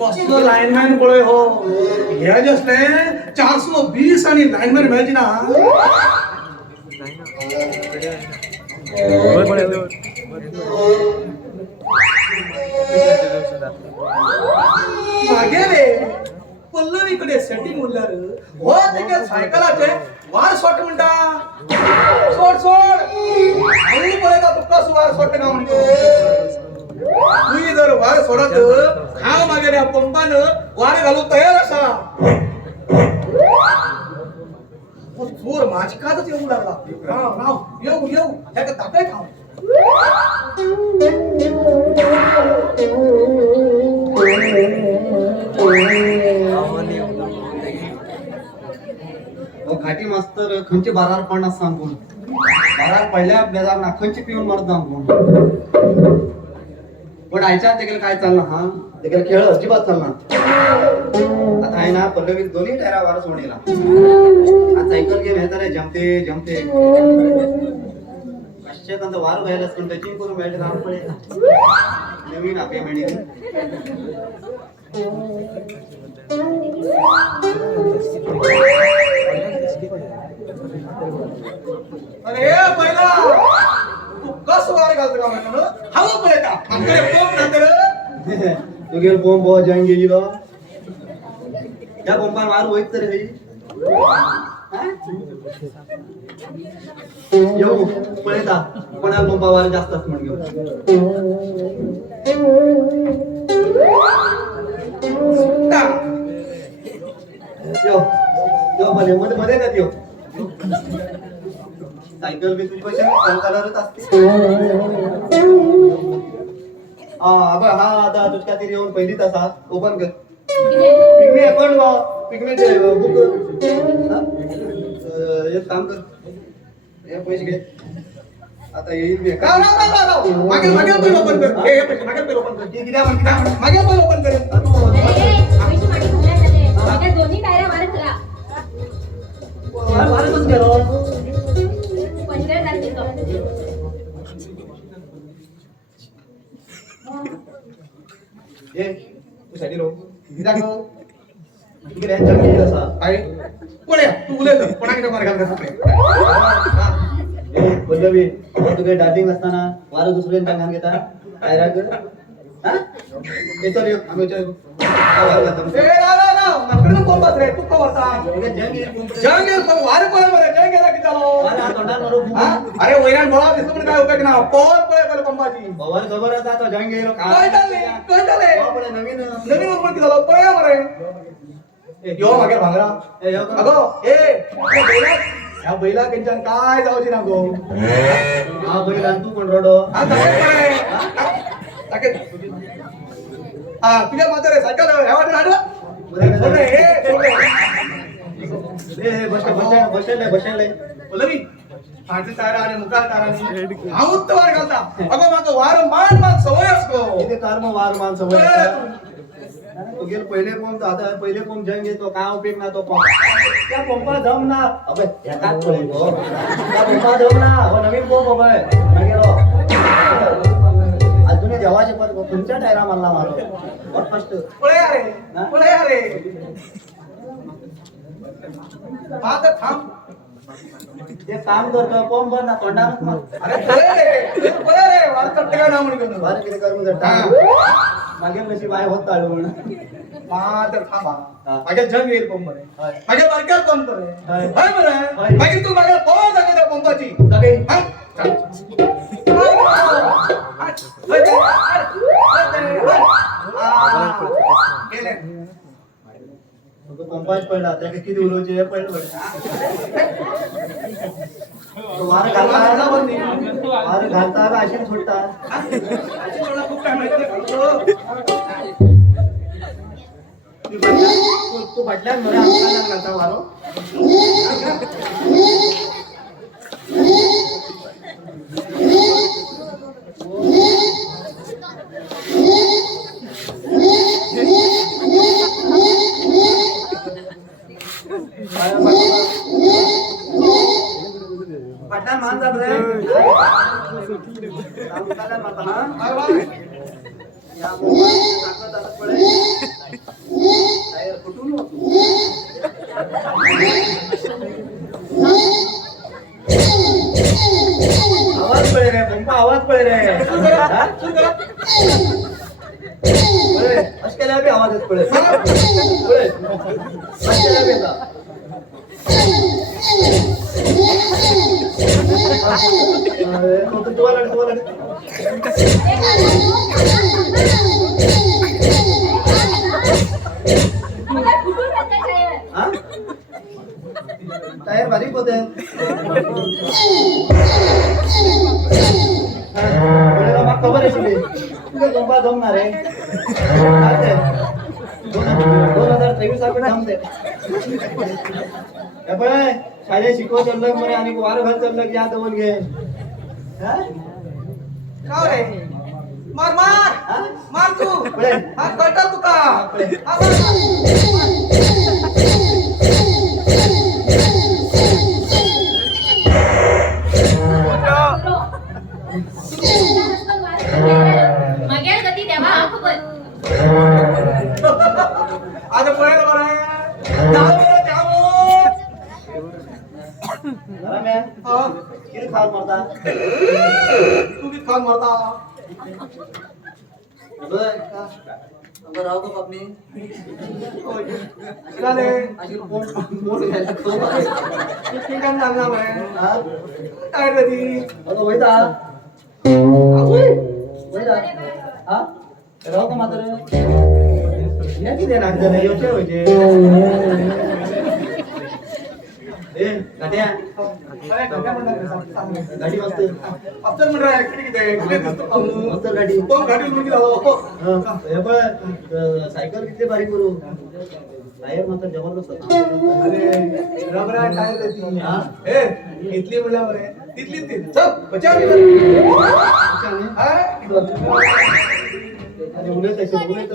कसलो लाईनमॅन पळय हो हे जे असले 420 आणि लाईनमॅन मेळची ना मागे रे पल्लवीकडे सेटिंग उरल्यार हो तेगे सायकलाचे वार सोट म्हणटा सोड सोड आई पळयता तुका वार सोट का म्हणतो तुझी जर वार सोडत हांव मागे ह्या पंपान वार घालूंक तयार आसा चोर माझ्याच येऊ लागला राव राव येऊ येऊ त्याका तापय खाव घाटी मास्तर खंयचे बारार पडना सांगून बारार पडल्या बेजार ना खंयचे पिऊन मरत सांगून पण आयच्या तेगेल काय चालना हा तेगेल खेळ अजिबात चालना आता आहे ना पल्लवी दोन्ही टायरा वार सोडीला आता सायकल गेम येतारे जमते जमते कशात वार घ्यायला असतो टचिंग करून बैठ काम पडेल नवीन आपल्या मेडी अरे पहिला तू कस वार घालतो का म्हणून हवा पळता आमकडे पोम नंतर तू गेल पोम बो जांगे गेलो त्या पोंपान वार होईत तरी होई येऊ पळता कोणाला पोंपा वार जास्त असत म्हण घेऊ यो मध्ये मध्ये मध्ये का त्यो सायकल बी तुझी पैसे कलरच असते हा आता तुझ्या तरी येऊन पहिली तासात ओपन कर पिकनिक अकाउंट पिकनिकचे बुक एक काम कर हे पैसे घे आता येईल मी मागे मागे पण ओपन कर हे पैसे मागे पण ओपन कर किती द्या मागे पण ओपन कर दोन्ही टायऱ्या मारत राहा वारच गेलो पंचर जाते तो ए तू साठी रो दाखव तिकडे जंग गेला असा आहे कोण आहे तू उलेल कोणाकडे मार घाल ए पल्लवी तू काय डार्लिंग असताना वार दुसऱ्यांचा घाण घेता काय राग हा येतो रे आम्ही ए ना ना ना नकडे कोण बस रे तू का वरता जंग येईल पण वार कोण मरे जंग गेला की चालो अरे तोंडात मारू अरे वैरान बोला दिसतो पण काय उपयोग ना कोण पळे पळे पंपाची बवर खबर आता तो जंग गेलो काय झाले आपण नवीन नवीन ओपन की झालो पळे मरे यो मागे भांगरा ए यो अगो ए या बैला केंच्यान काय जावची ना गो हा बैल आणि तू कोण रडो हा ताके हा तुझ्या म्हातारे सायकल ह्या वाटे लाडू सोडे ए बसले पल्लवी फाटी तारा आणि मुखार तारानी आऊत वार घालता अगो माका वार मान मान सवय असतो इथे कर्म वार मान सवय तो गेल पहिले पंप आता पहिले पंप जंग येतो काय उपयोग ना तो पंप त्या पंपा जम ना अबे एकाच पळे गो त्या पंपा जम ना हो नवीन पंप अबे नगेलो अजून देवाचे पर तुमच्या टायरा मारला मारो बहुत फर्स्ट पळे अरे बात थांब ते काम करतो पंप भर ना तोंडात मार अरे पळे रे वार कट्टे का ना म्हणून बारे किती करू जटा मागे नशीब आहे होत ताळू म्हणून हा तर थांबा मागे जंग येईल पंप रे मागे बारक्यात पंप रे हाय बरं मागे तू मागे पळ जागे त्या पंपाची जागे हा गेले तो पंपाच पडला त्या किती उलोचे पडलं वार घालता का अशी सुटता खूप टाइम तू पडल्या मध्ये आमचा घालता वारो पटना मान जा रे या ताकद आता पळे टायर फुटून आवाज पळे रे पंपा आवाज पळे रे हा? पळे अश केल्या बी आवाजच पळे पळे अश केल्या बी आता तुम्हाला मला कुठून राहते टायर? हा? टायर बारीक होते खबर आहे तुले तुझे पंपा जमणार आहे 2023 आपण जमते शाळेत शिकवत चाललं म्हणे आणि वार घाल चाललं की या जवळ घे हा? का रे मार मार हा? मार तू पळे. हा कळटा तुका पळे. हा, मार. मगेल गती देवा खबर आता पळायला बरं आहे जाऊ जरा म्या हा किती खाल मारता तू बी खान मारता अगं राव का बापनी चाले अशी कोण घ्यायला ठीक आहे ना आहे हा काय कधी अगं वैदा वैदा हा राव का मात्र या किती लागतं नाही योचे होते ए गाड्या अरे घंटा म्हणतात सांग गाडी मस्त अफसर म्हणा किती किती मस्त गाडी कोण गाडी उडून गेला हे पण सायकल किती बारीक करू टायर मात्र जबरदस्त होता अरे रबर आहे काय ती हा? ए इथली म्हणल्यावर आहे तिथली ती चल बचाव आणि उन्हात उन्हात